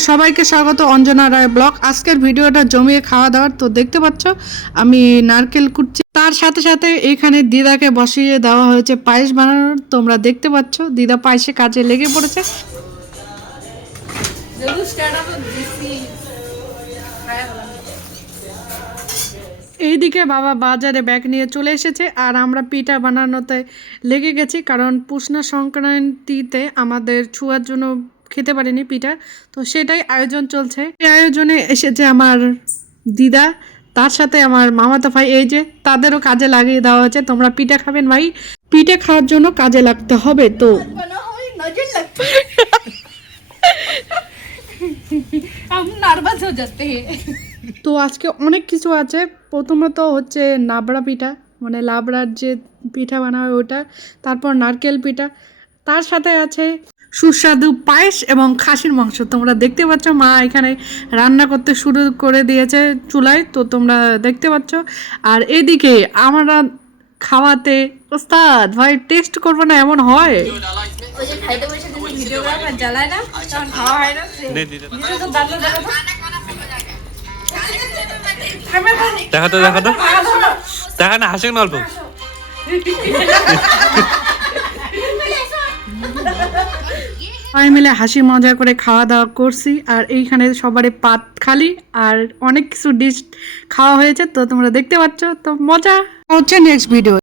তোমাদের সবাইকে স্বাগত অঞ্জনা রায় ব্লগ। আজকের ভিডিওটা জমিয়ে খাওয়া দাওয়ার। তো দেখতে পাচ্ছ আমি নারকেল কুটছি, তার সাথে সাথে এখানে দিদাকে বসিয়ে দেওয়া হয়েছে পায়েস বানানোর। তোমরা দেখতে পাচ্ছ দিদা পায়েসে কাজে লেগে পড়েছে। এইদিকে বাবা বাজারে ব্যাগ নিয়ে চলে এসেছে আর আমরা পিঠা বানানোতে লেগে গেছি, কারণ পুষ্ণা সংক্রান্তিতে আমাদের ছুঁয়ার জন্য খেতে পারিনি পিঠা, তো সেটাই আয়োজন চলছে। এই আয়োজনে এসেছে আমার দিদা, তার সাথে আমার মামাতো ভাই, এই যে তাদেরও কাজে লাগিয়ে দেওয়া হয়েছে। তোমরা পিঠা খাবেন ভাই, পিঠে খাওয়ার জন্য কাজে লাগতে হবে। তো নার্ভাস হয়ে যাতে। তো আজকে অনেক কিছু আছে। প্রথমত হচ্ছে নাবড়া পিঠা, মানে লাবড়ার যে পিঠা বানা হয় ওটা, তারপর নারকেল পিঠা, তার সাথে আছে সুস্বাদু পায়েস এবং খাসির মাংস। তোমরা দেখতে পাচ্ছ মা এখানে রান্না করতে শুরু করে দিয়েছে চুলায়, তো তোমরা দেখতে পাচ্ছ। আর এদিকে আমরা খাওয়াতে ওস্তাদ ভাই, টেস্ট করবো না এমন হয়। ওই যে খাইতে বসে যদি ভিডিওগ্রাফার জ্বালায় না তখন খাওয়া হয় না। দেখা না, হাসেন অল্প। সবাই মিলে হাসি মজা করে খাওয়া দাওয়া করছি, আর এইখানে সবারই পাত খালি আর অনেক কিছু ডিশ খাওয়া হয়েছে, তো তোমরা দেখতে পাচ্ছ। তো মজা হচ্ছে নেক্সট ভিডিও।